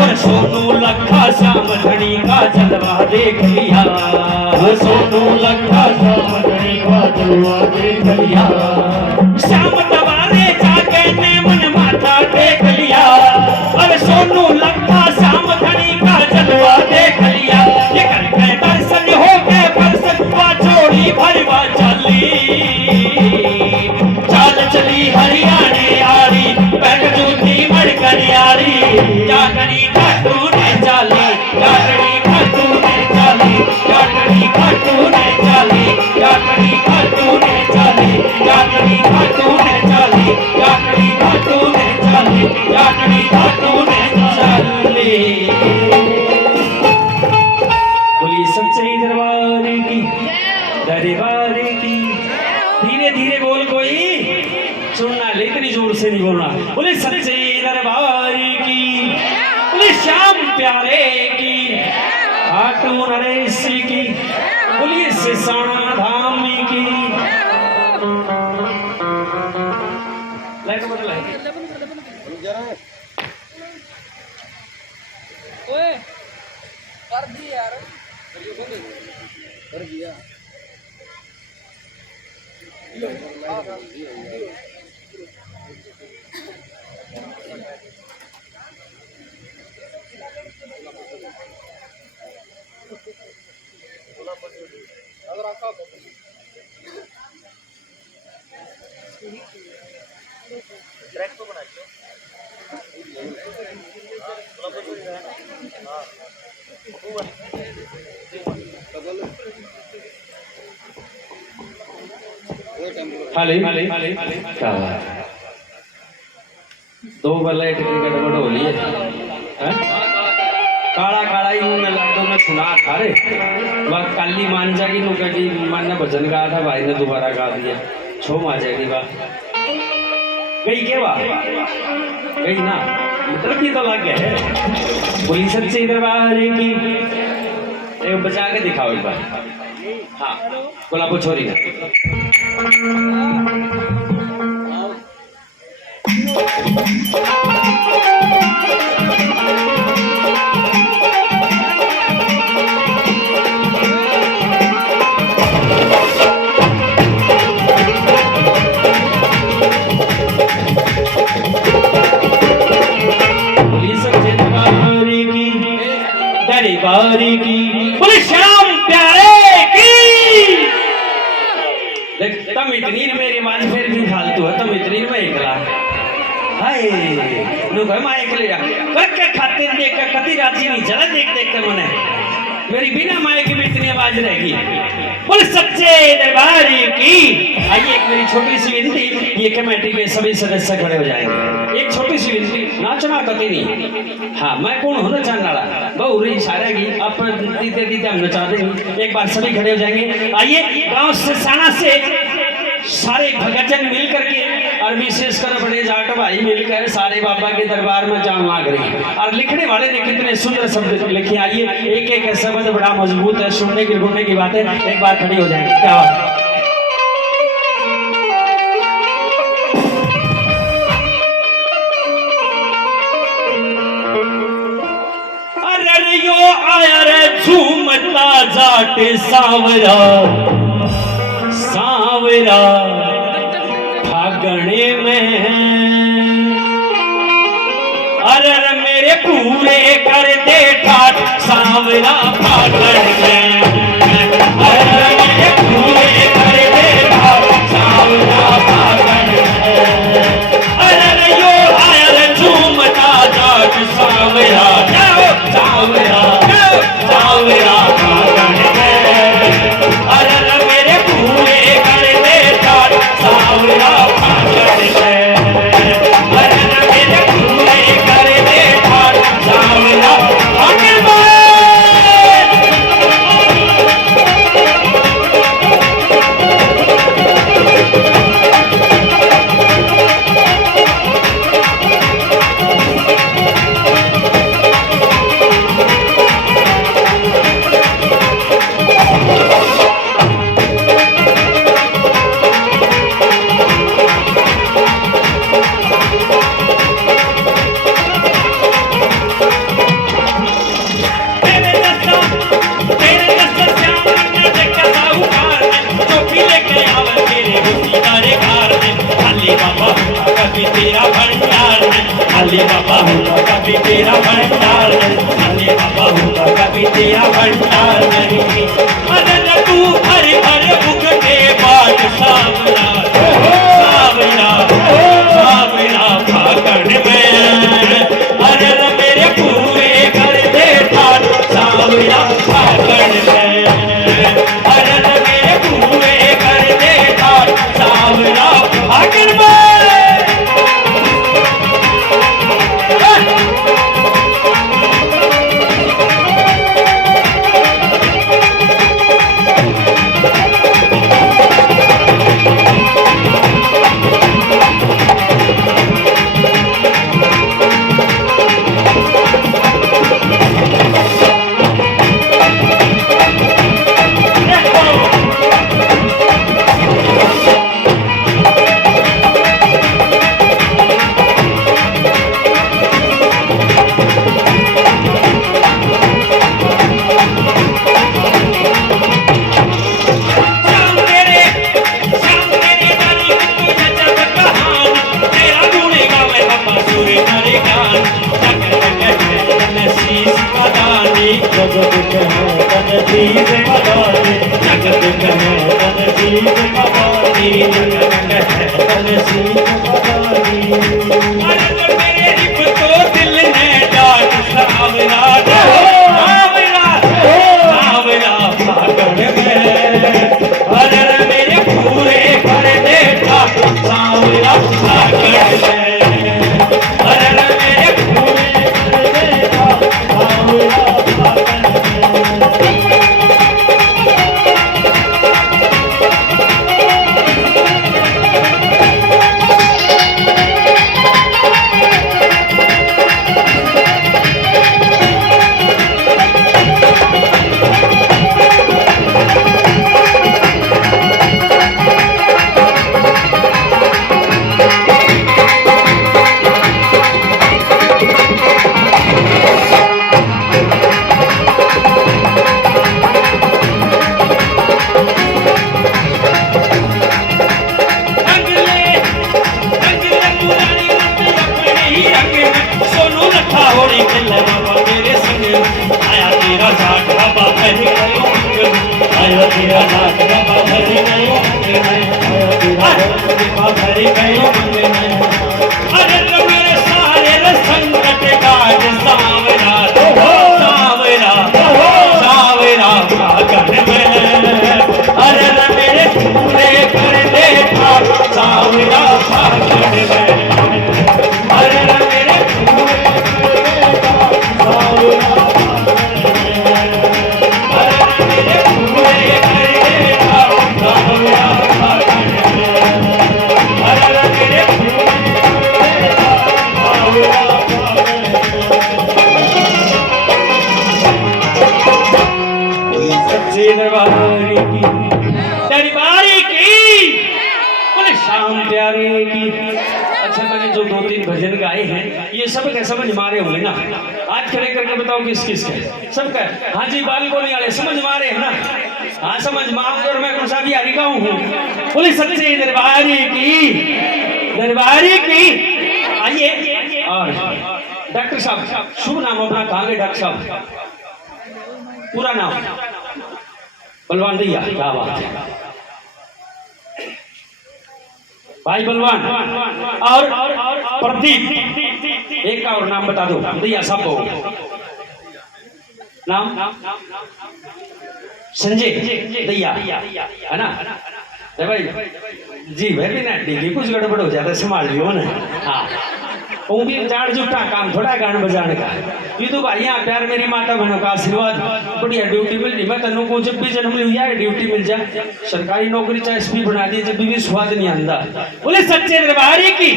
और सोनू लखा सामधनी का जलवा देख लिया, सोनू लखा सामधनी का जलवा देख लिया। श्याम दवारे जाके ने मन माथा टेक लिया, और सोनू लखा सामधनी का जलवा देख लिया। ये करके दर्शन हो गए परसन हुआ जोड़ी भरवा चली, चाल चली हरियाणे आरी बैठ जूठी मड़कन यारी। जागनी खाटू ने चाली, जागनी खाटू ने चाली, जागनी खाटू ने चाली, जागनी खाटू ने चाली, जागनी खाटू ने चाली, जागनी खाटू ने चाली, जागनी खाटू ने चाली। बोली सच्चे दरबार की, दरबार की। धीरे धीरे बोल, कोई सुनना ले, इतनी जोर से नहीं बोलना। बोले सच्चे दरबार की, बोले श्याम प्यारे की, खाटू नरेश की, बोलिए सिसाना धाम की। लाइट बंद ओए कर दी यार, कर दिया। ट्रैक तो बनाइए, क्या बात है। दो बल्ले टिकट गड़बड़ हो ली है। काला काला ही मैं लगता मैं सुना था रे, वह काली मान जाएगी नु कभी मन ने भजन गाया था, भाई ने दोबारा गा दिया, छो मा जाएगी बात गई के बा गई ना, मतलब की तो लग गया है। बोली सच्चे दरबार की, एक बजा के दिखाओ एक बार। हाँ गुलाबो छोरी का बारी की, बोले श्याम प्यारे की। देख तुम इतनी मेरी आवाज फिर भी फालतू है, तुम इतनी में एकला हाय नु भाई मैं एकले जा करके खातिर देख के कति राजी नहीं चला, देख देख के मने मेरी बिना माए की भी इतनी आवाज रहेगी। बोले सच्चे दरबार की। आइए एक मेरी छोटी सी विनती, ये कमेटी के सभी सदस्य खड़े हो जाएंगे। एक छोटी सी विनती, नाचना कति नहीं। हाँ मैं कौन होना चाहने वाला बहु रही सारे की आप दीते दीते हम नचा देंगे। एक बार सभी खड़े हो जाएंगे। आइए गांव से साना से सारे भगतजन मिल करके और विशेषकर बड़े जाट भाई मिलकर सारे बाबा के दरबार में जान मांग रही है। और लिखने वाले ने कितने सुंदर शब्द लिखे। आइए एक एक शब्द बड़ा मजबूत है, सुनने की ढूंढने की बात है। एक बार खड़ी हो जाएंगे, क्या बात है। आया रे झूमता जाट सावरा सावरा फागणे में, अरे मेरे पूरे कर दे ठाट सावरा फागण में, अरे मेरे पूरे कर दे ठाट सावरा फागण में। अरे यो आया रे झूमता जाट सावरा सावरा सावरा फागण में, अरे मेरे पूरे कर दे ठाट सावरा फागण में, अरे मेरे पूरे बाबा होगा कभी तेरा भंडार नहीं, भोले बाबा होगा कभी तेरा भंडार नहीं। अरे तू हर हर मुख के बाट सावरा सावरा सावरा फागण में, अरे मेरे पूरे घर दे ठाट सावरा फागण में, अरे मेरे पूरे घर दे ठाट सावरा फागण में। दरबारी की बोले शाम प्यारे की। अच्छा मैंने जो 2-3 भजन गाए हैं ये सब के समझ मारे होंगे ना? आज खड़े करके बताओ किस किस के सबका? हाँ जी बालकोनी वाले समझ मारे है ना? हाँ समझ मार और मैं कुछ भी हरी गाँव हूँ। बोले सच्चे दरबारी की। आइए और डॉक्टर साहब शुभ नाम अपना कहांगे? डॉक्टर साहब पूरा नाम? बलवान भैया क्या बात है भाई बलवान। और प्रदीप एक का और नाम बता दो भैया सबको। नाम संजय भैया है ना? भाई जी भाई भी ना डेली कुछ गड़बड़ हो जाता है संभाल लियो ना। हाँ वो भी जान जुटा काम थोड़ा गान बजाने का। ये तो भाई यहाँ प्यार मेरी माता बहनों का आशीर्वाद बढ़िया ड्यूटी मिल रही। मैं तनु को जब भी जन्म लिया जाए ड्यूटी मिल जाए सरकारी नौकरी चाहे एसपी बना दी जब भी स्वाद नहीं आता। बोले सच्चे दरबारी की।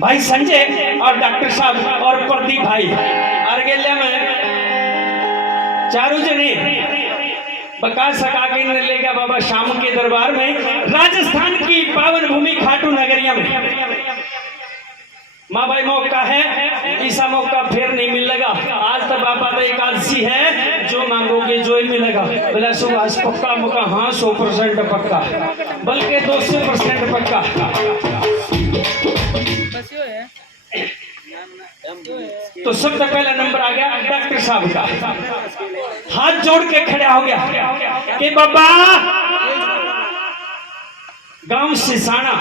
भाई संजय और डॉक्टर साहब और प्रदीप भाई अर्गेल्या में चारों जने बका सका के ले गया बाबा शाम के दरबार में राजस्थान की पावन भूमि खाटू नगरिया में। माँ भाई मौका है ईसा मौका फिर नहीं मिलेगा। आज तक बाबा तो एकादशी है जो मांगोगे जो ही मिलेगा। बोला सुभाष पक्का मौका? हाँ 100% पक्का बल्कि 200% पक्का। तो सबसे पहला नंबर आ गया डॉक्टर साहब का। हाथ जोड़ के खड़ा हो गया कि बाबा गांव सिसाना,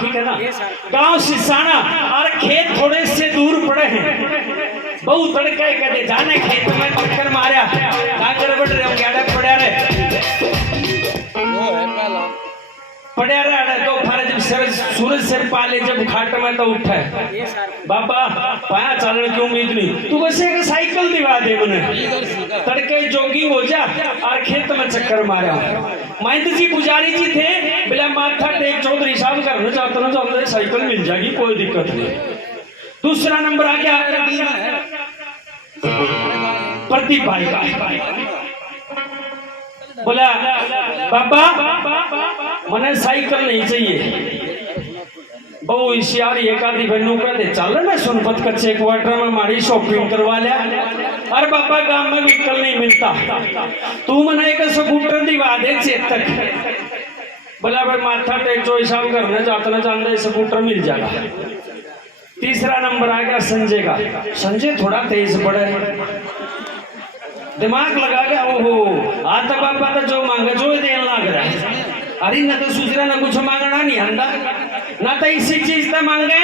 ठीक है ना, गांव सिसाना और खेत थोड़े से दूर पड़े हैं। बहु तड़के कहते जाने खेत में चक्कर मारा काकर बढ़ रहे हो पड़ा रहे पड़ा रहा तो फारे जब सूरज सिर पाले जब खाट में तो उठा है बाबा पाया चालन की उम्मीद नहीं, तू वैसे एक साइकिल दिवा दे मने तड़के जॉगिंग हो जा और खेत में चक्कर मारा। महंत जी पुजारी जी थे बिला माथा टेक चौधरी साहब करना चाहते ना तो साइकिल मिल जाएगी, कोई दिक्कत नहीं। दूसरा नंबर आ गया प्रदीप भाई का। बोला बाबा मने साइकिल नहीं चाहिए, बहु होशियार एक आदमी बहनों कहते चल ना सोनपत कच्चे क्वार्टर में हमारी शॉपिंग करवा लिया। अरे बाबा गांव में व्हीकल नहीं मिलता, तू मने एक स्कूटर दिवा दे चेतक। बोला भाई माथा टेक जो हिसाब करना चाहते ना जानते स्कूटर मिल जाएगा। तीसरा नंबर आ गया संजय का। संजय थोड़ा तेज बढ़े, दिमाग लगा गया, ओहो आता बाबा तो जो मांगे जो देने लग रहा है। अरे ना तो दूसरा ना कुछ मांगना नहीं आंदा, ना तो इसी चीज का मांगे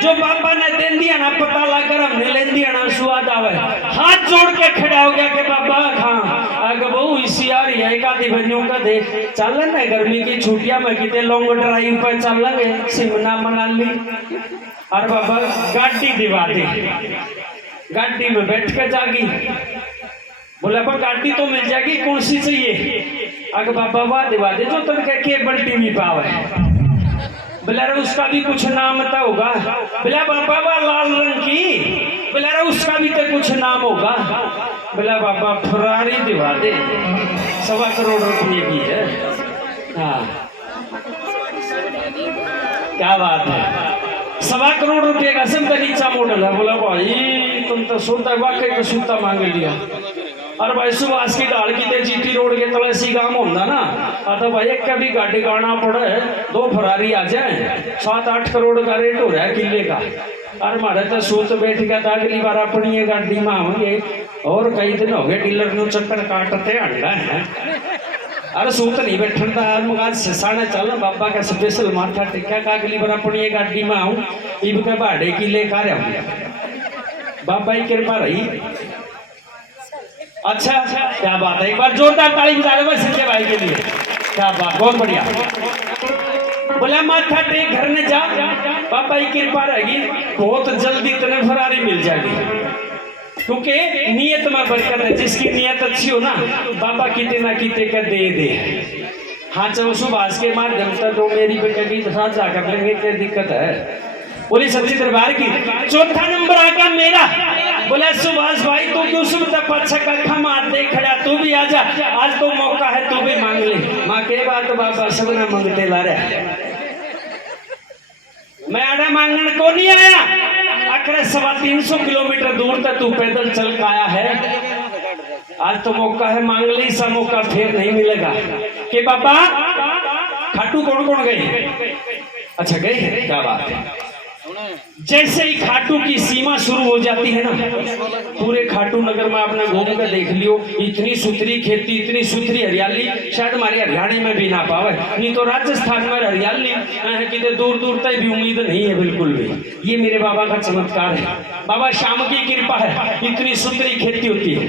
जो बाबा ने दे दिया ना पता लगा हमने ले दिया ना स्वाद आवे। हाथ जोड़ के खड़ा हो गया कि बाबा हाँ अगर बहु इसी आ रही है एक आधी बहनों का दे चल ना गर्मी की छुट्टियां में कितने लॉन्ग ड्राइव पर चल लेंगे शिमला मनाली। अरे बाबा गाड़ी दिवा दे, गाड़ी में बैठ के जागी। बोला पर गाड़ी तो मिल जाएगी, कौन सी चाहिए? अगर बाबा वाह दिवा दे जो तड़के केबल टीवी पावे। बोला रे उसका भी कुछ नाम तो होगा। बोला बाबा वाह लाल रंग की। बोला रे उसका भी तो कुछ नाम होगा। बोला बाबा फरारी दिवा दे, 1.25 करोड़ रुपये की है। हाँ क्या बात है, 1.25 करोड़ रुपये का सबसे नीचा मॉडल है। बोला भाई तुम तो सुनता वाकई तो सुनता मांग लिया। और भाई सुभाष की डाल की ते जीटी रोड के तले सी काम होता ना तो भाई एक कभी गाड़ी गाना पड़े 2 फरारी आ जाए 7-8 करोड़ का रेट हो रहा है किले का। और हमारे तो सूत बैठ गया था अगली बार अपनी गाड़ी में आवेंगे और कई दिन हो गए डीलर नु चक्कर काटते अंडा है। अरे सूत नहीं बैठन का मगा सिसाने चल बाबा का स्पेशल माथा टिक्का का अगली बार अपनी गाड़ी में आऊं इब के भाड़े की लेकर बाबा की कृपा रही। अच्छा क्या बात है, एक बार जोरदार ताली बजा दो संजय भाई के लिए। क्या बात, बहुत बढ़िया। बोला माथा टेक घर में जा, बाबा की कृपा रहेगी बहुत जल्दी तने फरारी मिल जाएगी। क्योंकि नियत में बरकत है, जिसकी नियत अच्छी हो ना बाबा किते ना किते का दे दे। हाँ चलो सुभाष के माध्यम से तो मेरी बेटी साथ जाकर लेंगे, क्या दिक्कत है। बोली सच्ची दरबार की। चौथा नंबर आ गया मेरा। बोला सुभाष भाई तू क्यों सुनता पच्छा कखा मार दे खड़ा, तू भी आजा, आज तो मौका है तू भी मांग ले। माँ के बात बाबा सब ना मांगते ला रहे, मैं आड़ा मांगने को नहीं आया। आखिर 350 किलोमीटर दूर तक तू पैदल चल के आया है, आज तो मौका है मांग ले, सा मौका फिर नहीं मिलेगा। कि बाबा खाटू कौन कौन गए? अच्छा गए हैं, क्या बात है। जैसे ही खाटू की सीमा शुरू हो जाती है ना पूरे खाटू नगर में आपने घूम कर देख लियो, इतनी सुथरी खेती इतनी सुथरी हरियाली शायद हमारे हरियाणा में भी ना पावे, नहीं तो राजस्थान में हरियाली कितने दूर दूर तक भी उम्मीद नहीं है बिल्कुल भी। ये मेरे बाबा का चमत्कार है, बाबा श्याम की कृपा है, इतनी सुथरी खेती होती है।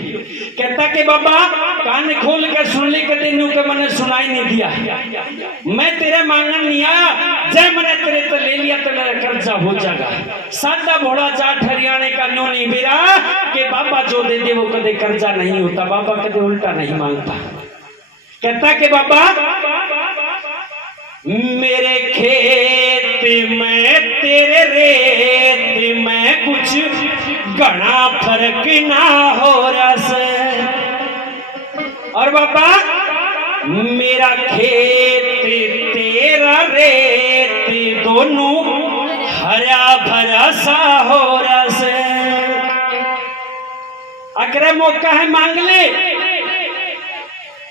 कहता कि बाबा कान खोल के सुन ले के मैंने सुनाई नहीं दिया, मैं तेरे मांगन नहीं आया, जय मैंने तेरे तो ले लिया तो मेरा कर्जा हो जाएगा। सादा भोड़ा जाट हरियाणा का न्यू नहीं बेरा कि बाबा जो दे दे वो कदे कर्जा नहीं होता, बाबा कदे उल्टा नहीं मांगता। कहता कि बाबा मेरे खेत में तेरे रेत में कुछ घना फर्क ना हो रहा से, और बाबा मेरा खेत तेरा रेत दोनों हरा भरा सा हो रहा से। अगर मौका है मांग ले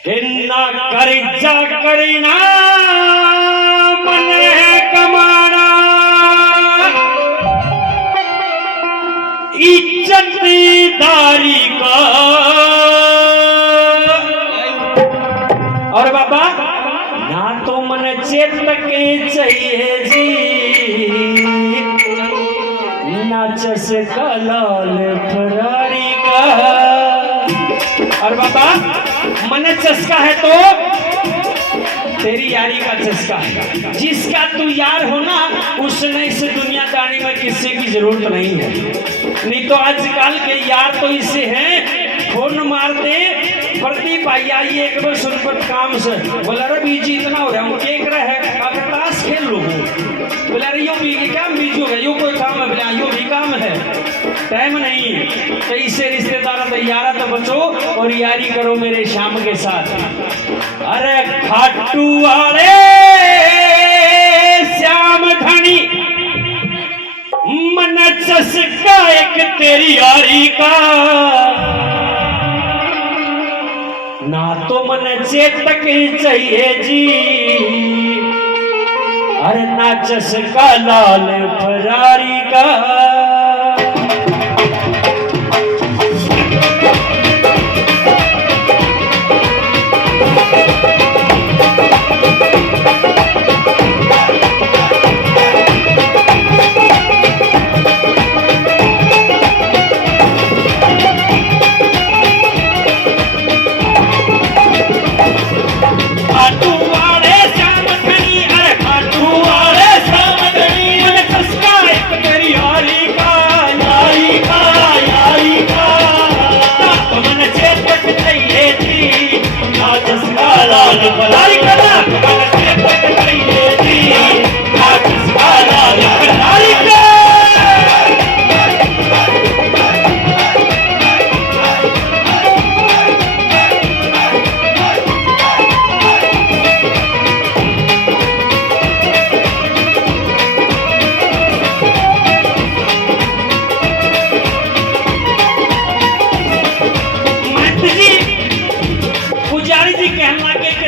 कि ना कर्जा करना मन है कमाना, इज्जतदारी का। और बाबा ना तो मन चेतक चाहिए जी, ना चस्का लाल फरारी का। और बाबा मन चस्का है तो तेरी यारी का चस्का है। जिसका तू यार हो ना उसने इस दुनियादारी में किसी की जरूरत नहीं है। नहीं तो आजकल के यार तो इससे हैं, फोन मारते प्रदीप भाई आइए एक बार सुनपत काम से। बोला रे बीजी इतना हो रहा हूँ केक रहा है अगर ताश खेल लो। बोला रे यो भी काम बीजू है, यो कोई काम है? बोला यो भी काम है, टाइम नहीं। तो इससे रिश्तेदार तैयारा तो बचो और यारी करो मेरे शाम के साथ। अरे खाटू वाले श्याम धनी मन चस्का एक तेरी यारी का। ना तो मन चेतक चाहिए जी, अरे ना चस्का लाल फरारी का।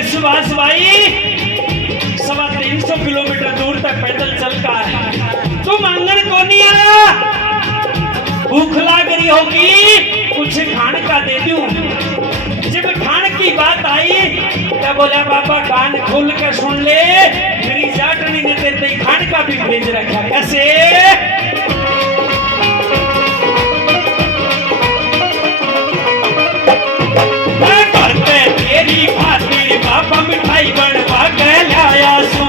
सुभाष भाई 350 किलोमीटर दूर तक पैदल चल का है, तुम आंगन को नहीं आया? भूख लाग रही होगी, कुछ खाने का दे दूं। जब खाने की बात आई तो बोला बाबा कान खोल कर सुन ले, मेरी जाट नहीं देते खाने का भी भेज रखा। कैसे? तेरी खातिर बाबा मिठाई बनवा के लाया सू,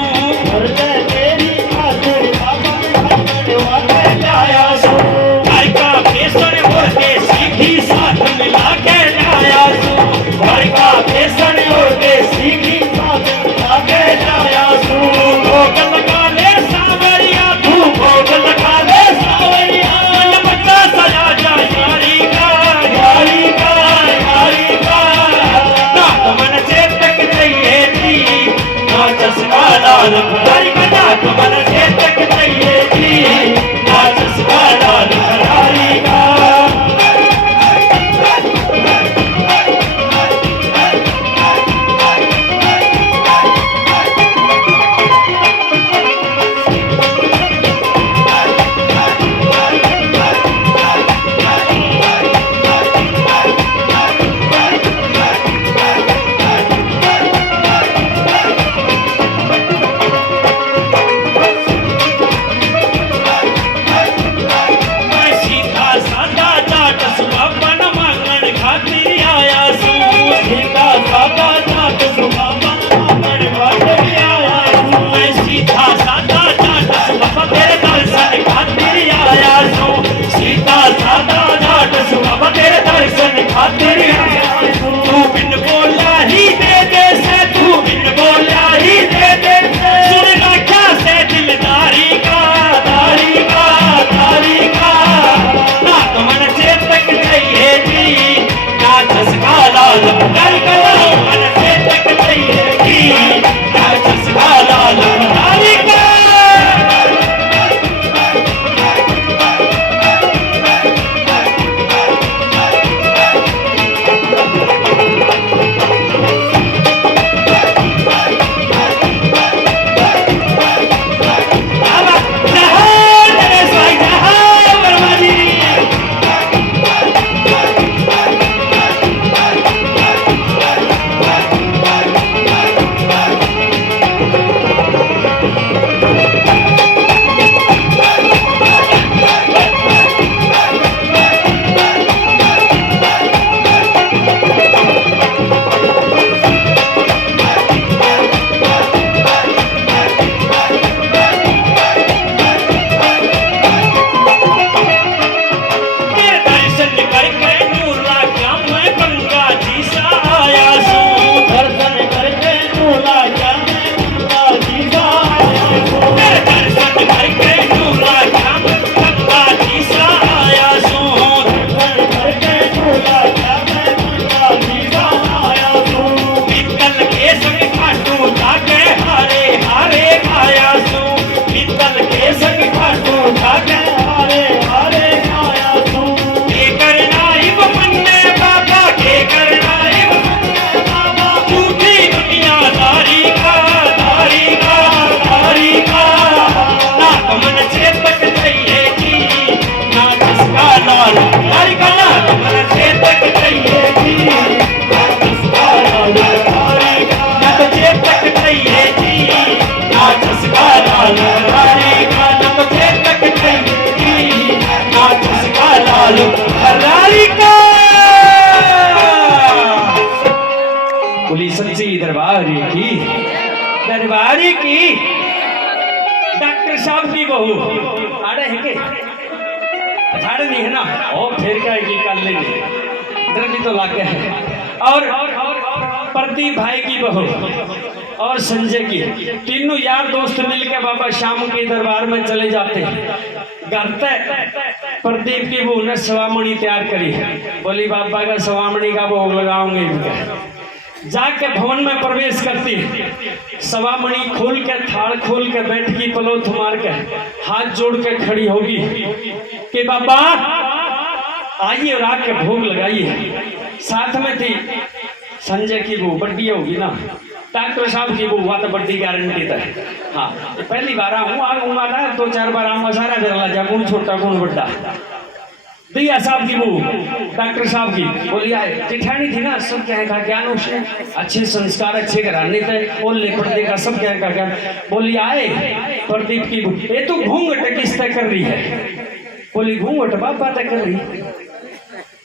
तेरी खातिर बाबा मिठाई बनवा के लाया सू। घर का बेसन और देसी घी साथ मिला के लाया सू, घर का बेसन और देसी घी साथ मिला के लाया सू। भोग लगा ले सावरिया, तू भोग लगा ले सावरिया, बच्चा सजा जा यारी का, यारी का, यारी का। मन चेतक चाहिए जी, ना चस्का लाल फरारी का। मन चेतक चाहिए जी, ना चस्का लाल फरारी का। लाल हरारी का बोली सच्ची दरबारी की डॉक्टर साहब की बहू आड़े है के अठाड़े नहीं है ना और फिर क्या है कि कर लेंगे डर भी तो लागे है और प्रदीप भाई की बहू और संजय की तीनों यार दोस्त मिलकर बाबा श्याम के दरबार में चले जाते हैं। प्रदीप की बहू ने सवामणी तैयार करी बोली बाबा का सवामणी का भोग लगाओगे जाके भवन में प्रवेश करती सवामणि खोल के थाल खोल के बैठ की पलोथ मार के हाथ जोड़ के खड़ी होगी कि बाबा आइए और आके भोग लगाइए। साथ में थी संजय की वो बड्डी होगी ना डॉक्टर साहब की वो हुआ तो बड्डी गारंटी था। हाँ पहली बार आऊंगा ना 2-4 बार आऊंगा सारा बेरला जा कौन छोटा कौन बड्डा दिया साहब की वो डॉक्टर साहब की बोली आए जिठानी थी ना सब क्या का ज्ञान उसने अच्छे संस्कार अच्छे घराने थे बोलने पर्दे का सब क्या का ज्ञान बोली आए प्रदीप की ये तो घूंघट किस तय कर रही है बोली घूंघट बाबा तय कर रही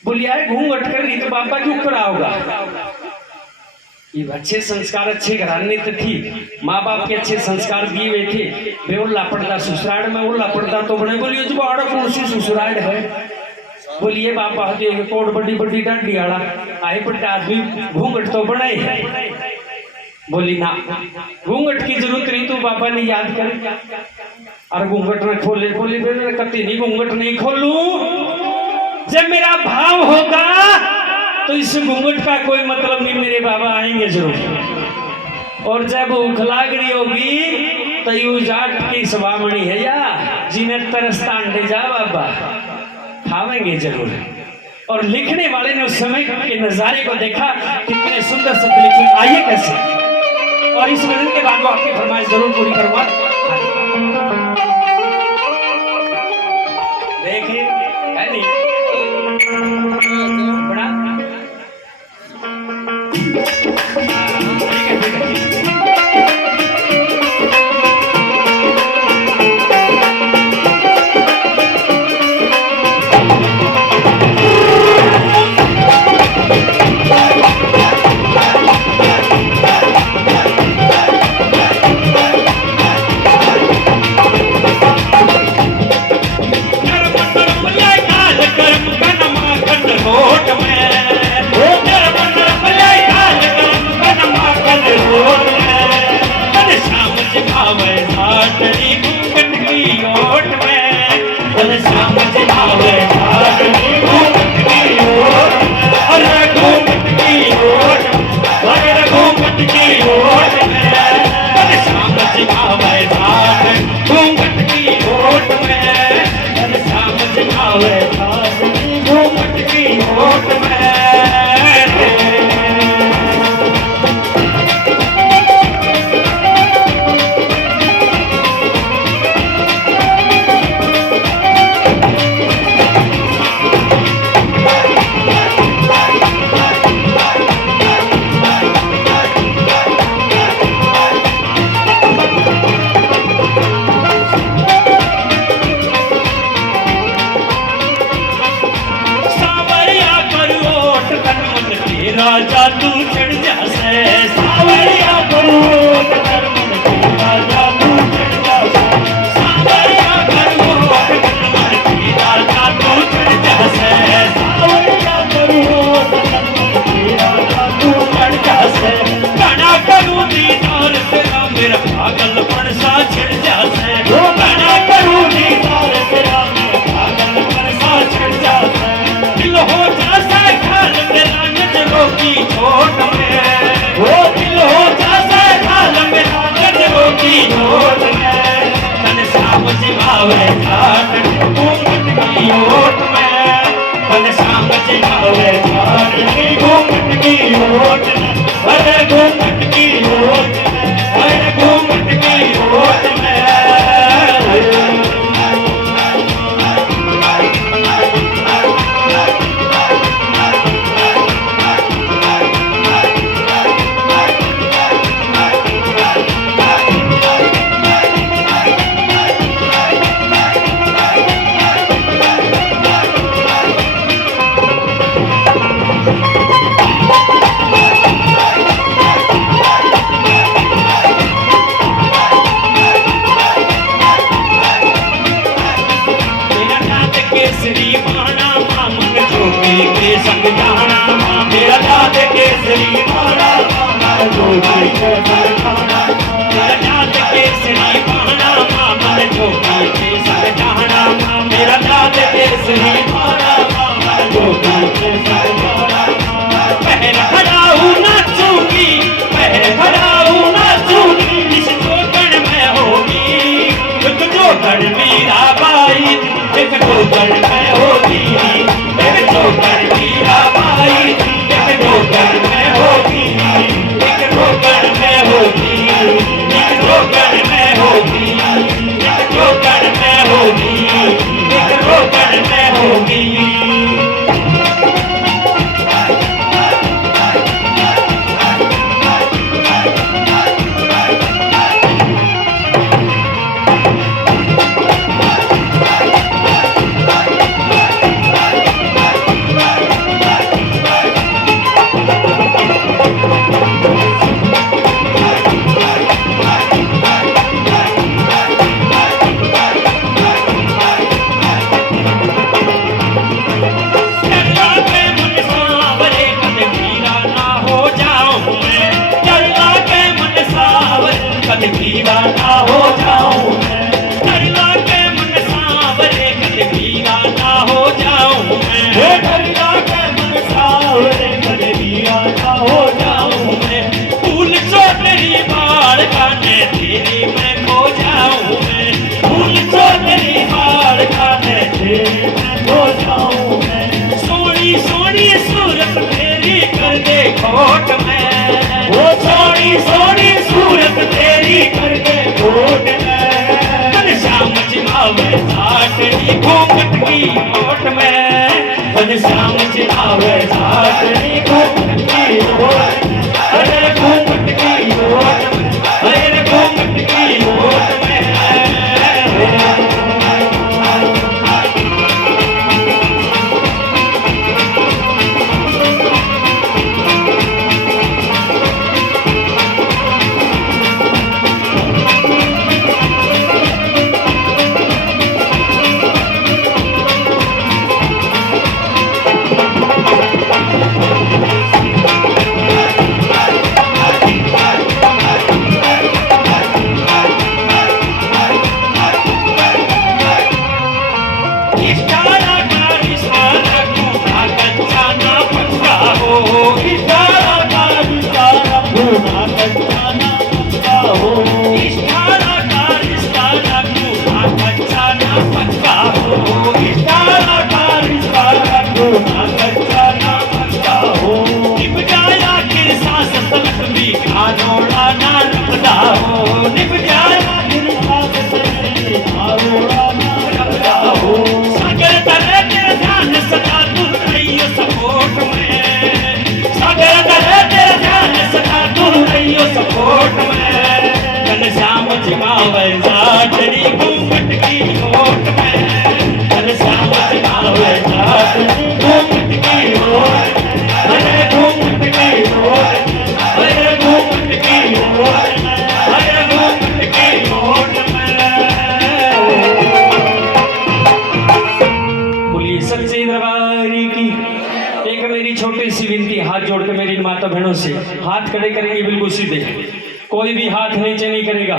बोली आए घूंघट कर रही तो बाबा क्यों करा होगा ये अच्छे संस्कार अच्छे घराने तो थी माँ बाप के अच्छे संस्कार दिए हुए थे वे उल्ला पड़ता ससुराल में उल्ला पड़ता तो बने बोलिए जो आड़ा कौन सी ससुराल है बोलिए बाबा कोट बड़ी बड़ी डांडी आड़ा आए बड़ा आदमी घूंघट तो बनाए है बोली ना घूंघट की जरूरत नहीं तू बाबा ने याद कर और घूंघट में खोले बोली कति नहीं घूंघट नहीं खोलू जब मेरा भाव होगा तो इस घूंघट का कोई मतलब नहीं मेरे बाबा आएंगे जरूर और जब भूख लाग रही होगी तो यू जाट की सवामणी है या जिन्हें तरसता अंडे जा बाबा खावेंगे जरूर। और लिखने वाले ने उस समय के नजारे को देखा कितने सुंदर शब्द लिखे आइए कैसे और इस भजन के बाद वो आपकी फरमाइश जरूर पूरी करूंगा। देखिए है नहीं बड़ा राजा तू चढ़ जा से सावरिया करो राजा तू चढ़ जा से सावरिया करो राजा तू चढ़ जा से सावरिया करो राजा तू चढ़ जा से गाना करूं दीदार तेरा मेरा पागलपन सा छिड़ जा से गाना करूं दीदार तेरा मेरा पागलपन सा छिड़ जा से दिल हो जा सा ख्याल मेरा की छोट में वो दिल हो जाता खाल मेरा नजरों की छोट में तन शाम जिमावे घाट घूंघट की ओट में तन शाम जिमावे घाट घूंघट की ओट अरे घूंघट की ओट अरे घूंघट की ओट में केसरी माना मामन जोगी के संग जाना मेरा जात केसरी माना मामन जोगी के संग जाना मेरा जात केसरी माना मामन जोगी के संग जाना मेरा जात केसरी माना मामन जोगी के संग जाना पहर खड़ाऊ नाचूंगी पहर खड़ाऊ नाचूंगी इस जोगण में होगी एक जोगण मीरा बाई एक जोगण में होगी एक जोगण मीरा बाई एक जोगण में होगी एक जोगण में होगी एक जोगण में होगी एक जोगण में होगी एक जोगण में होगी दीवाना हो जाऊं मैं करला के मन सावरे कद दीवाना हो जाऊं मैं करला के मन सावरे कद दीवाना हो जाऊं मैं फूल चोटरी बाल खाने तेरी मैं खो जाऊं मैं फूल चोटरी बाल खाने तेरी मैं खो जाऊं मैं सोनी सोनी सूरत तेरी कर दे खोट में वो सोनी सोनी सूरत तेरी करके कोट में श्याम चिनावे साटनी घूंघट की ओट में श्याम चिनावे साटनी घूंघट की ओट अरे घूंघट की ओट में अरे घूंघट की ओट में छोटी सी विनती हाथ जोड़ के मेरी माता बहनों से हाथ खड़े करेंगे बिल्कुल सीधे कोई भी हाथ नीचे नहीं करेगा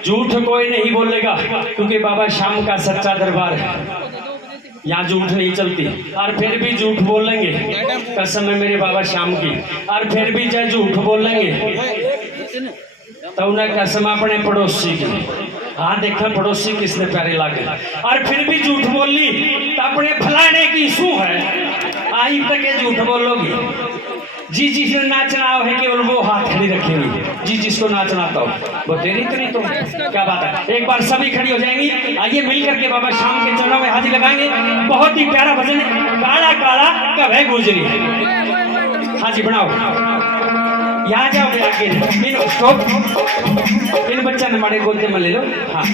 झूठ कोई नहीं बोलेगा क्योंकि बाबा श्याम का सच्चा दरबार है यहाँ झूठ नहीं चलती और फिर भी झूठ बोलेंगे कसम है मेरे बाबा श्याम की और फिर भी चाहे झूठ बोलेंगे तो उन्हें कसम अपने पड़ोसी की हाँ देखा पड़ोसी किसने प्यारे लागे और फिर भी झूठ बोली तो अपने फलाने की शू है आई तक झूठ बोलोगी जी जिसने नाचना है केवल वो हाथ खड़ी रखेगी जी जिसको नाचना आता हो वो तेरी करी तो क्या बात है एक बार सभी खड़ी हो जाएंगी आइए मिलकर के बाबा श्याम के चरणों में हाजिर लगाएंगे बहुत ही प्यारा भजन काला काला कब है गुजरी हाजी बनाओ यहाँ जाओगे आगे इन स्टॉप इन बच्चा ने हमारे गोदे में ले लो हाँ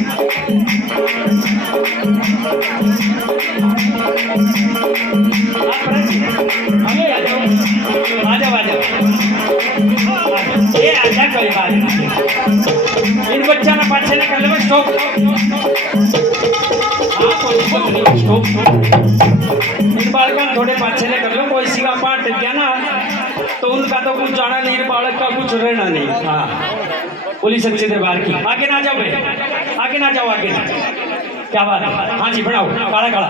आ जाओ ये आजा कोई बात नहीं इन बच्चा ने पाछे ने कर लो स्टॉप हाँ कोई स्टॉप आसन थोड़े पाछे ले कर लो, कोई सी का पाट गया ना तो उनका तो कुछ जाना नहीं, बालक का कुछ रहना नहीं। हाँ पुलिस सच्चे दरबार की। आगे ना जाओ भाई, आगे ना जाओ, आगे ना। क्या बात है? हाँ जी बढ़ाओ, काला काला।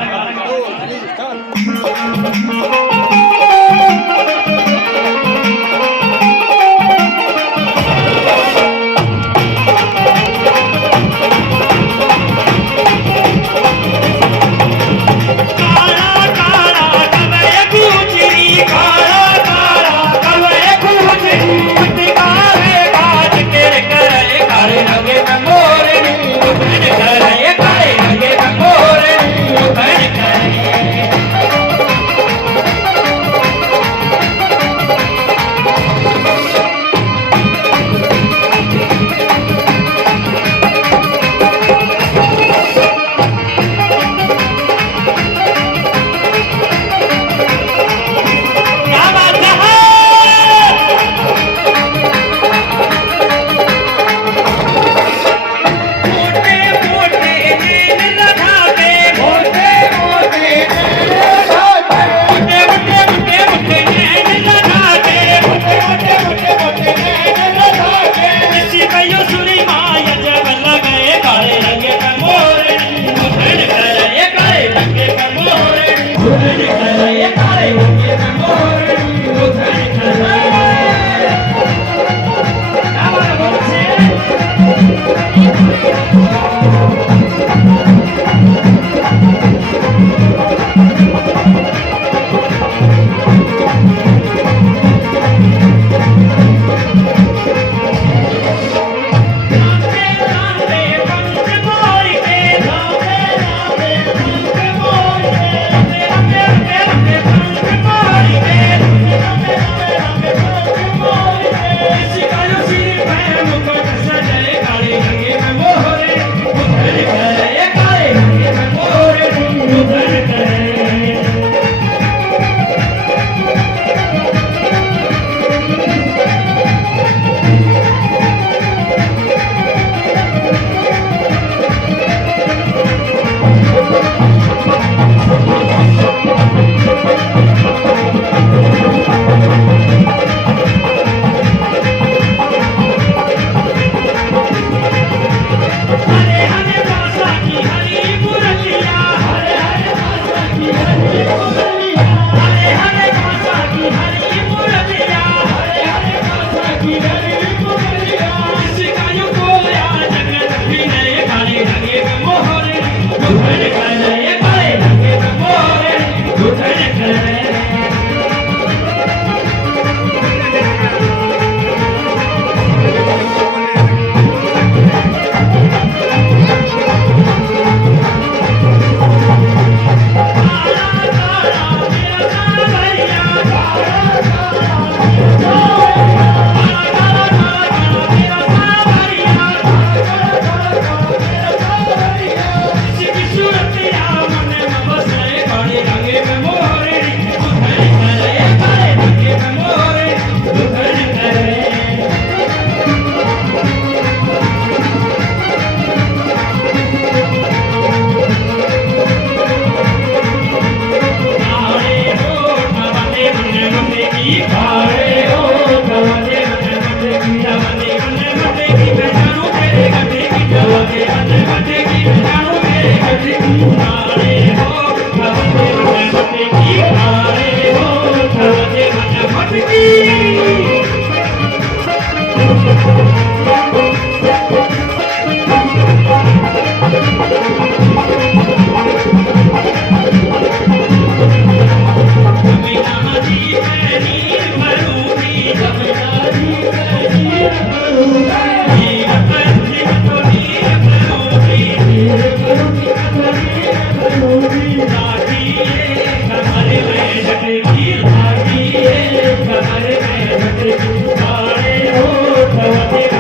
Hare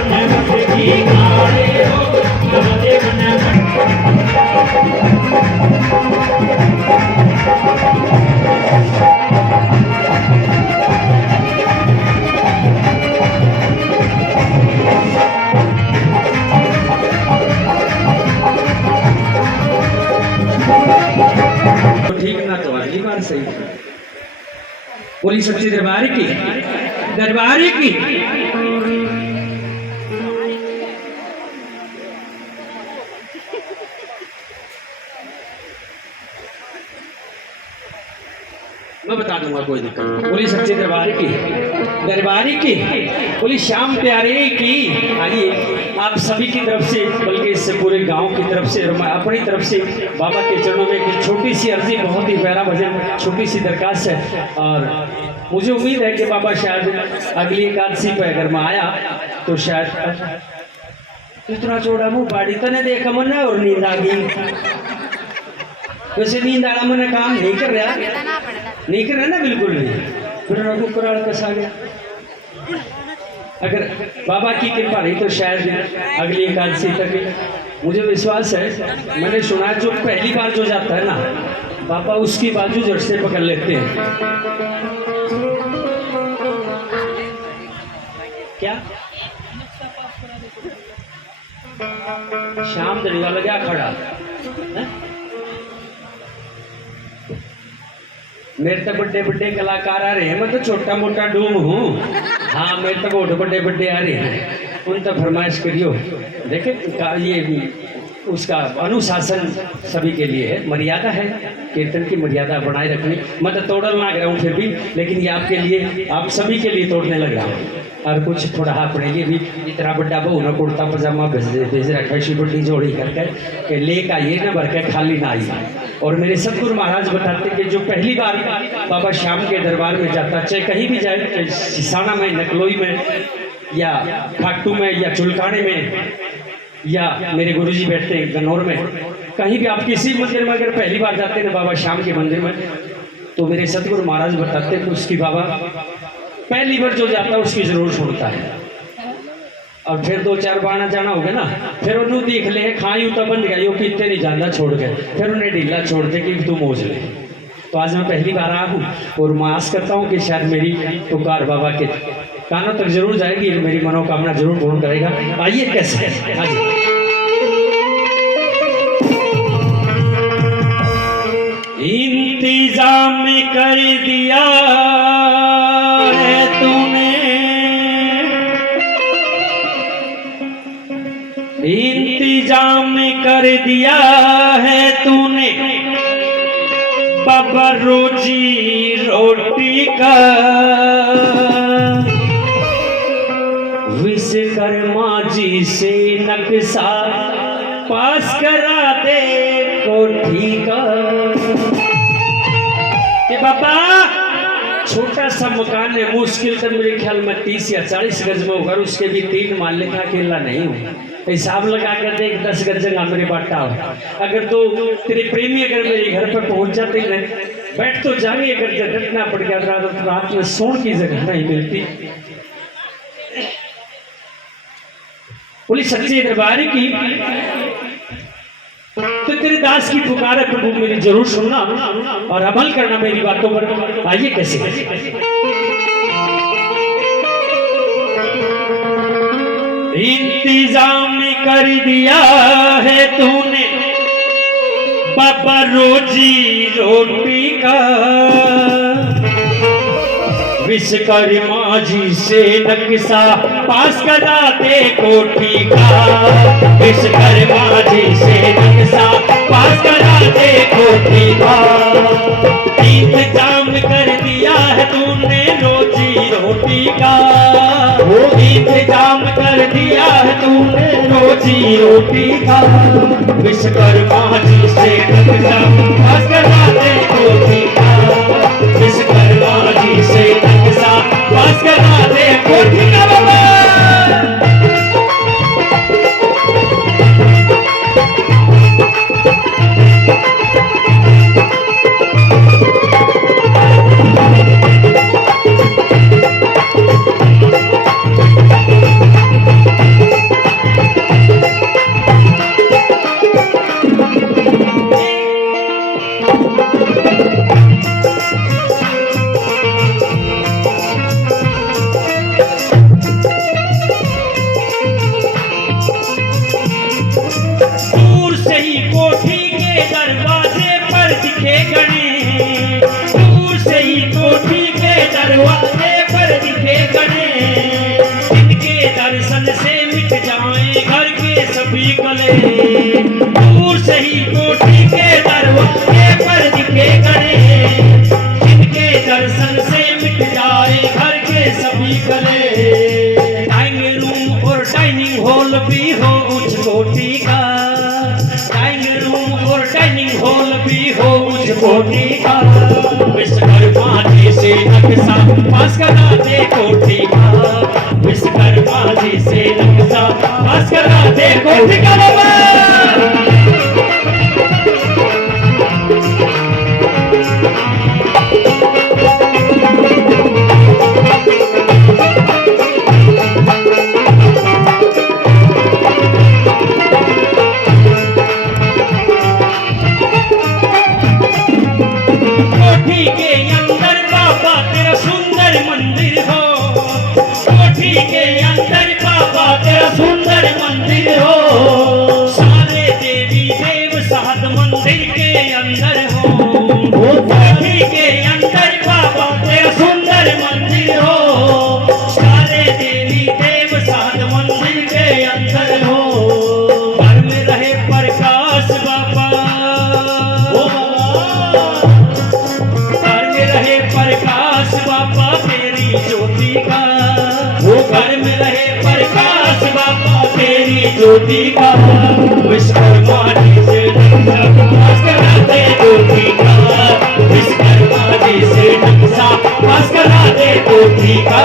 पहली बार सही बोली सच्ची दरबार की, दरबार की। मैं बता दूंगा, कोई दिक्कत नहीं। बोली सच्चे दरबार की, दरबारी की। बोली श्याम प्यारे की। आइए आप सभी की तरफ से, बल्कि इससे पूरे गांव की तरफ से और मैं अपनी तरफ से बाबा के चरणों में एक छोटी सी अर्जी, बहुत ही प्यारा भजन, छोटी सी दरखास्त है। और मुझे उम्मीद है कि बाबा शायद अगली एकादशी पे अगर मैं आया तो शायद इतना चौड़ा मुँह बाड़ी तने देखा मन और नींद आ गई। वैसे नींद आड़ा मैंने काम नहीं कर रहा, नहीं कर रहा ना, बिल्कुल नहीं। फिर रघु कराड़ कसा गया। अगर बाबा की कृपा रही तो शायद अगली एकादशी तक। मुझे विश्वास है, मैंने सुना है जो पहली बार जो जाता है ना बाबा उसकी बाजू जड़ से पकड़ लेते हैं। क्या शाम दड़ीवा लगा खड़ा है? मेरे तो बड़े बड़े कलाकार आ रहे हैं, मैं तो छोटा मोटा डूम हूँ। हाँ मेरे तो बहुत बड़े बड़े आ रहे हैं, उन तो फरमाइश करियो। देखे ये उसका अनुशासन सभी के लिए है, मर्यादा है, कीर्तन की मर्यादा बनाए रखनी। मैं तो तोड़ल ना रहा हूँ फिर भी, लेकिन ये आपके लिए, आप सभी के लिए तोड़ने लग रहा हूँ। और कुछ थोड़ा अपने लिए भी इतना बड़ा बहु ना कुर्ता पजामा भेज रखा है, बड़ी जोड़ी करके कि लेक आइए ना भर के खाली ना आइए। और मेरे सतगुरु महाराज बताते कि जो पहली बार बाबा श्याम के दरबार में जाता, चाहे कहीं भी जाए, चाहे सिसाना में, नकलोई में, या खाटू में, या चुलकाने में, या मेरे गुरुजी बैठते हैं गन्नौर में, कहीं भी आप किसी मंदिर में अगर पहली बार जाते हैं ना बाबा श्याम के मंदिर में, तो मेरे सतगुरु महाराज बताते कि उसकी बाबा पहली बार जो जाता है उसकी जरूर सुनता है। और फिर 2-4 बार ना जाना होगा ना, फिर उन्होंने देख ले खाई तो बंद गई कितने नहीं जानना छोड़ के, फिर उन्हें ढीला छोड़ दे कि तू मोज ले। तो आज मैं पहली बार आया हूँ और मैं आस करता हूँ कि शायद मेरी पुकार बाबा के कानों तक जरूर जाएगी, मेरी मनोकामना जरूर पूर्ण करेगा। आइए कैसे इंतजाम कर दिया है तूने, इंतजाम कर दिया है तूने बाबा रोजी रोटी का, विश्वकर्मा जी से नक्शा पास करा दे कोठी का। कि बाबा छोटा सा मकान है, मुश्किल कर मेरे ख्याल में 30 या 40 गज में होगा, उसके भी 3 माले का अकेला नहीं हूँ। हिसाब लगा कर देख 10 गज जगह मेरे बाटा हो। अगर तो तेरे प्रेमी अगर मेरे घर पर पहुंच जाते हैं, बैठ तो जाएंगे, अगर झटकना पड़ गया रात में सोने की जगह नहीं मिलती। बोली सच्चे दरबार की, तो तेरे दास की पुकार है प्रभु मेरी जरूर सुनना और अमल करना मेरी बातों पर। आइए कैसे इंतजाम कर दिया है तूने बाबा रोजी रोटी का, विश्वकर्मा जी से नक्शा पास करा दे कोठी का, विश्वकर्मा जी से नक्शा पास करा दे कोठी का। इंतजाम कर दिया है तूने रोजी रोटी का, वो इंतजाम कर दिया है तूने रोजी रोटी का, विश्वकर्मा जी से नक्शा पास करा दे कोठी का, विश्वकर्मा जी से नक्शा पास करा दे कोठी का। बाबा सही कोठी के दरवाजे पर दिखे गणेश, जिनके दर्शन से मिट जाए घर के सभी कले। दूर सही कोठी के दरवाजे पर दिखे गणेश, जिनके दर्शन से मिट जाए घर के सभी कले। डाइनिंग रूम और डाइनिंग हॉल भी हो उच्च कोटि का, डाइनिंग रूम और डाइनिंग हॉल भी हो उच्च कोटि का। विश्वकर्मा जी से नक्शा पास करा दे कोठी का, विश्वकर्मा जी से नक्शा पास करा दे कोठी का। ज्योति का विश्वकर्मा जी से नक्शा पास करा दे कोठी का, विश्वकर्मा जी से नक्शा पास करा दे कोठी का।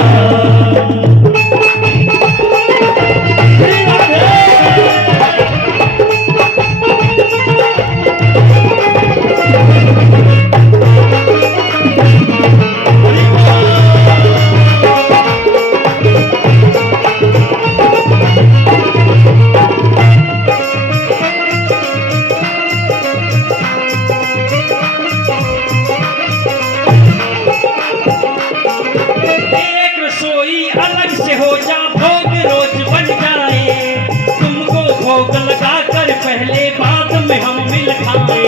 पहले बाद में हम मिल खाए,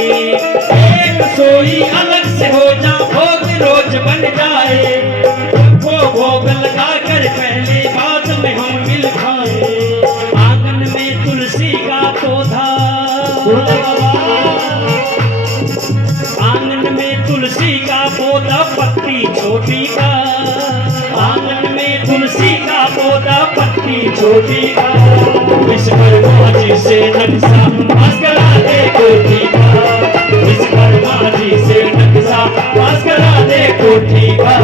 एक रसोई अलग से हो जा भोग रोज बन जाए, वो भोग लगा कर पहले बाद में हम मिल खाए। आंगन में तुलसी का पौधा, आंगन में तुलसी का पौधा पत्ती छोटी का, आंगन में तुलसी का पौधा पत्ती छोटी का। विश्वकर्मा जी से नक्शा पास करा दे कोठी का, विश्वकर्मा जी से नक्शा पास करा दे कोठी का।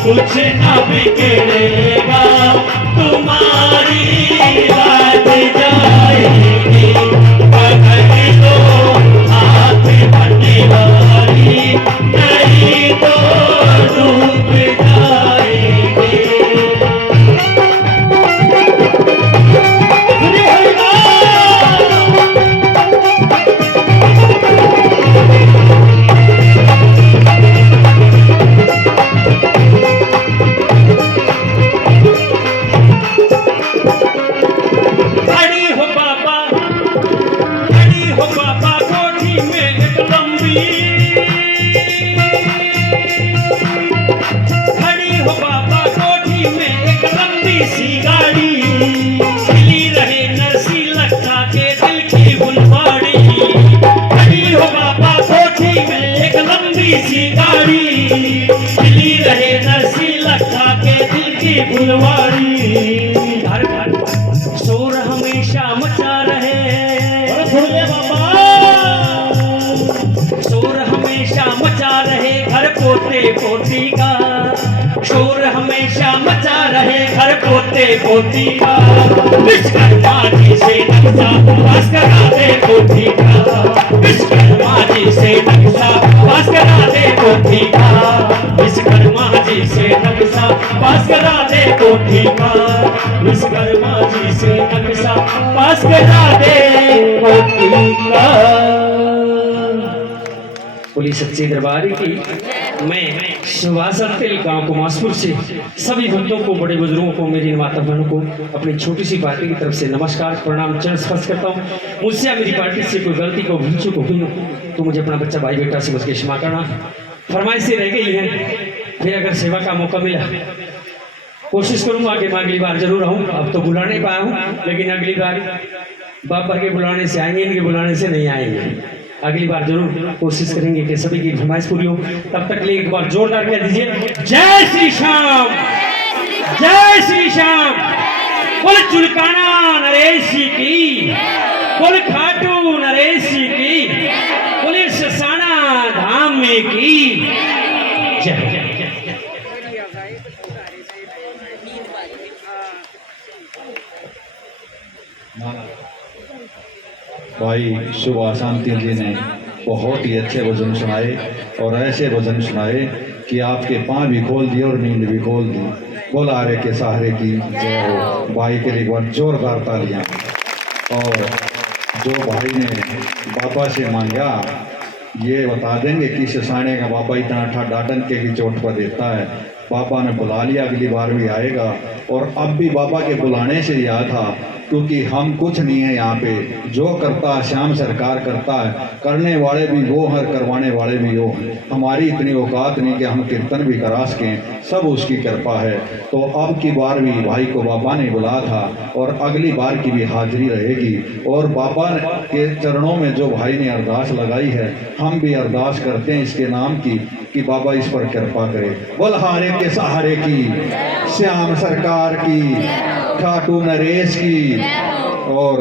कुछ न बिगड़ेगा तुम्हारी बात जाएगी, पकड़ लो हाथ बनने वाली नहीं तो डूब जाएगी। फुलवारी घर घर शोर हमेशा मचा रहे, शोर हमेशा मचा रहे घर पोते पोती का, शोर हमेशा मचा रहे घर पोते पोती का। विश्वकर्मा जी से नक्शा पास करा दे कोठी का, विश्वकर्मा जी से पास करा दे कोठी का, विश्वकर्मा जी से नक्शा पास करा दे कोठी का। बोली सच्चे दरबार की। मैं सुभाष तिल गांव कुमासपुर से सभी भक्तों को, बड़े बुजुर्गों को, मेरी माता बहनों को अपनी छोटी सी पार्टी की तरफ से नमस्कार प्रणाम चरण स्पर्श करता हूँ। मुझसे मेरी पार्टी से कोई गलती को भूल चूक हुई हो तो मुझे अपना बच्चा भाई बेटा समझ के क्षमा करना। फरमाइशें रह गई हैं, फिर अगर सेवा का मौका मिला कोशिश करूंगा कि मैं अगली बार जरूर आऊँ। अब तो बुला नहीं पाया हूँ, लेकिन अगली बार बाबा के बुलाने से आएंगे, इनके बुलाने से नहीं आएंगे। अगली बार जरूर कोशिश करेंगे कि सभी की फरमाइश पूरी हो। तब तक के लिए एक बार जोरदार कह दीजिए जय श्री श्याम, जय श्री श्याम। बोल चुलकाना नरेश की, बोल खाटू नरेश की, बोले ससाना धाम में की जय। भाई सुभाष शांति जी ने बहुत ही अच्छे भजन सुनाए और ऐसे भजन सुनाए कि आपके पाँव भी खोल दिए और नींद भी खोल दी। बोला रे के सहारे की जय हो। भाई के लिए एक बार जोरदार तालियां। और जो भाई ने बाबा से मांगा ये बता देंगे कि ससाने का बाबा इतना ठा डंके की चोट पर देता है। बाबा ने बुला लिया, अगली बार भी आएगा। और अब भी बाबा के बुलाने से याद था, क्योंकि हम कुछ नहीं है यहाँ पे, जो करता है श्याम सरकार करता है। करने वाले भी वो हैं, करवाने वाले भी वो हैं। हमारी इतनी औकात नहीं कि हम कीर्तन भी करा सकें, सब उसकी कृपा है। तो अब की बार भी भाई को बाबा ने बुलाया था और अगली बार की भी हाजिरी रहेगी। और बाबा के चरणों में जो भाई ने अरदास लगाई है, हम भी अरदास करते हैं इसके नाम की कि बाबा इस पर कृपा करे। बलहारे के सहारे की, श्याम सरकार की, ठाटू नरेश की। और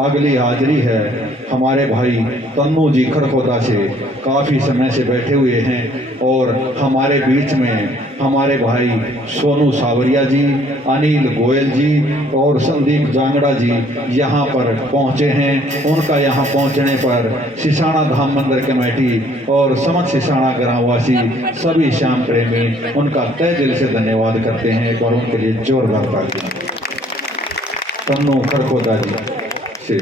अगली हाजिरी है हमारे भाई तन्नू जी खड़कोटा से, काफ़ी समय से बैठे हुए हैं। और हमारे बीच में हमारे भाई सोनू सावरिया जी, अनिल गोयल जी और संदीप जांगड़ा जी यहाँ पर पहुँचे हैं। उनका यहाँ पहुँचने पर सिसाना धाम मंदिर कमेटी और समस्त सिसाना ग्रामवासी, सभी श्याम प्रेमी उनका तहे दिल से धन्यवाद करते हैं और उनके लिए जोरदार तालियां। तन्नू खड़कोटा जी से।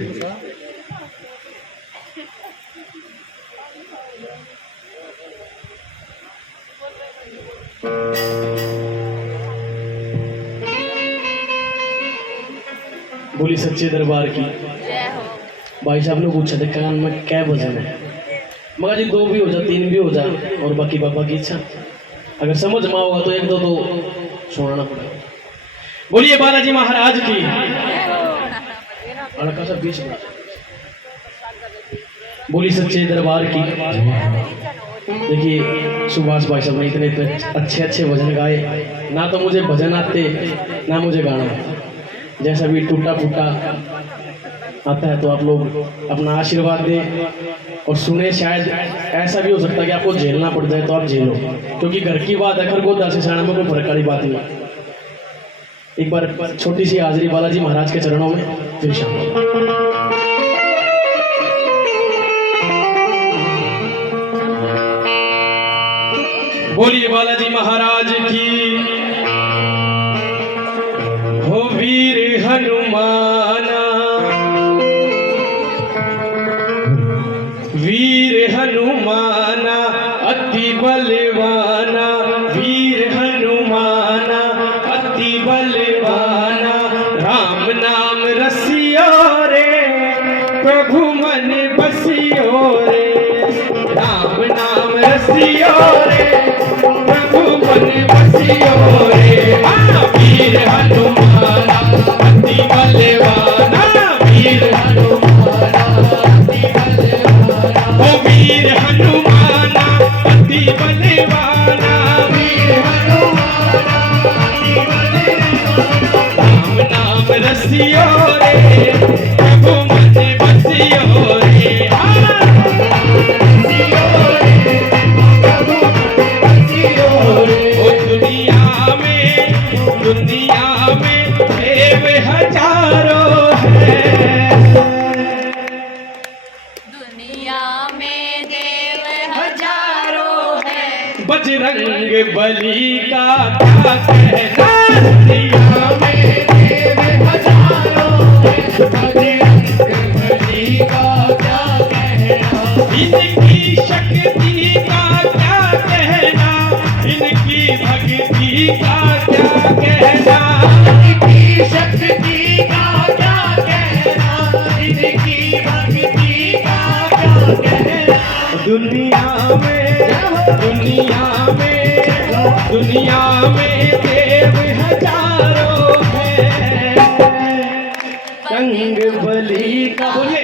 बोली सच्चे दरबार की। भाई साहब ने पूछा था कान में क्या भजन है, मगर जी 2 भी हो जा, 3 भी हो जा, और बाकी बाबा की इच्छा। अगर समझ में होगा तो 1-2 तो सुनाना पड़ेगा। बोलिए बालाजी महाराज की। अड़का सा बीच में। बोली सच्चे दरबार की। देखिए सुभाष भाई साहब ने इतने अच्छे अच्छे भजन गाए। ना तो मुझे भजन आते, ना मुझे गाना। जैसा भी टूटा फूटा आता है तो आप लोग अपना आशीर्वाद दें और सुने। शायद ऐसा भी हो सकता है कि आपको झेलना पड़ जाए, तो आप झेलो, क्योंकि घर की बात है। खरगोदा से सिसाना में कोई फर्क वाली बात नहीं। एक बार छोटी सी हाजिरी बालाजी महाराज के चरणों में, फिर शाम। बोलिए बालाजी महाराज की। हो वीर हनुमाना, वीर हनुमाना अति बलवाना, वीर हनुमाना अति बलवाना। राम नाम रसियो रे, प्रभु मन बसियो रे। राम नाम रसियो रे, प्रभु मन बसियो रे। वीर हनुमाना अति बलवाना, वीर हनुमाना अति बलवाना। ओ वीर हनुमाना अति बलवाना, वीर हनुमाना अति बलवाना। राम नाम रसियो रे, प्रभु मन बसियो रे। दुनिया में देव हजारों है, दुनिया में देव हजारों है। बजरंग बली का क्या कहना, दुनिया में देव हजारों हैं, बजरंग बली का क्या कहना, इनकी शक्ति का क्या कहना, इनकी भक्ति का क्या कहना, इनकी शक्ति का क्या कहना, इनकी भक्ति का क्या कहना। दुनिया में देव हजारों हैं, रंग बली का बोले,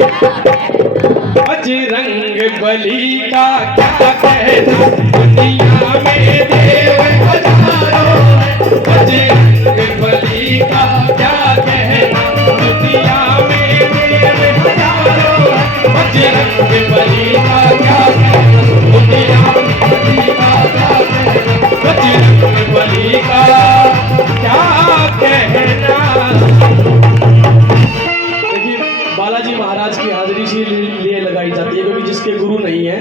बजरंग बली का क्या कहना, दुनिया में देव हजारों हैं, बजरंग बली का क्या कहना, दुनिया में देव हजारों हैं, बजरंग बली का क्या कहना, दुनिया में बली का क्या कहना, बजरंग बली का क्या कहना। देखिए बालाजी महाराज की हाजिरी इसीलिए लगाई जाती है क्योंकि जिसके गुरु नहीं है,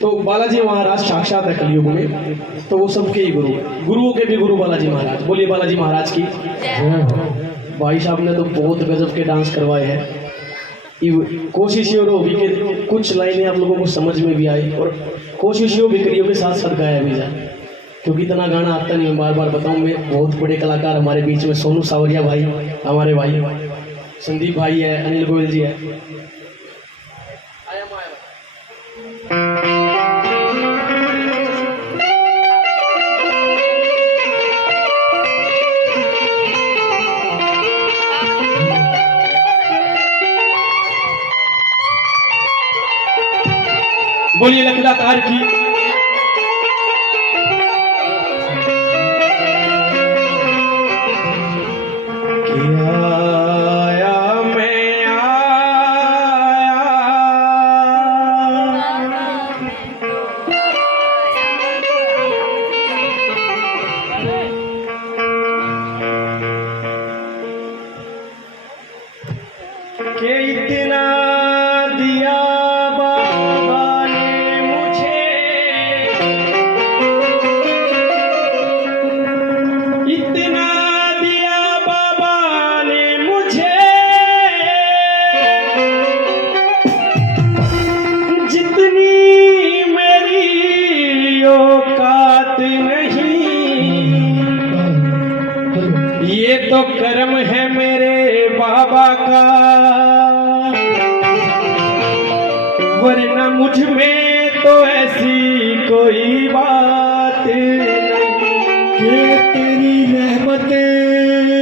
तो बालाजी महाराज साक्षात है कलयुग में, तो वो सबके ही गुरु, गुरुओं के भी गुरु बालाजी महाराज। बोलिए बालाजी महाराज की। भाई साहब ने तो बहुत गजब के डांस करवाए हैं। कोशिश ये होगी कि कुछ लाइनें आप लोगों को समझ में भी आई, और कोशिश ये भी करिए के साथ साथ गाया भी जाए, क्योंकि इतना गाना आता नहीं। मैं बार बार बताऊं, मैं बहुत बड़े कलाकार हमारे बीच में, सोनू सावरिया भाई हमारे भाई, संदीप भाई है, अनिल गोयल जी है। बोलिए लखदातार की। आया मैं आया, के इतना दिया बाबा ने मुझे, इतना दिया बाबा ने मुझे, जितनी मेरी औकात नहीं, ये तो कर्म है मेरे बाबा का, वरना मुझ में तो ऐसी कोई बात नहीं कि तेरी रहमतें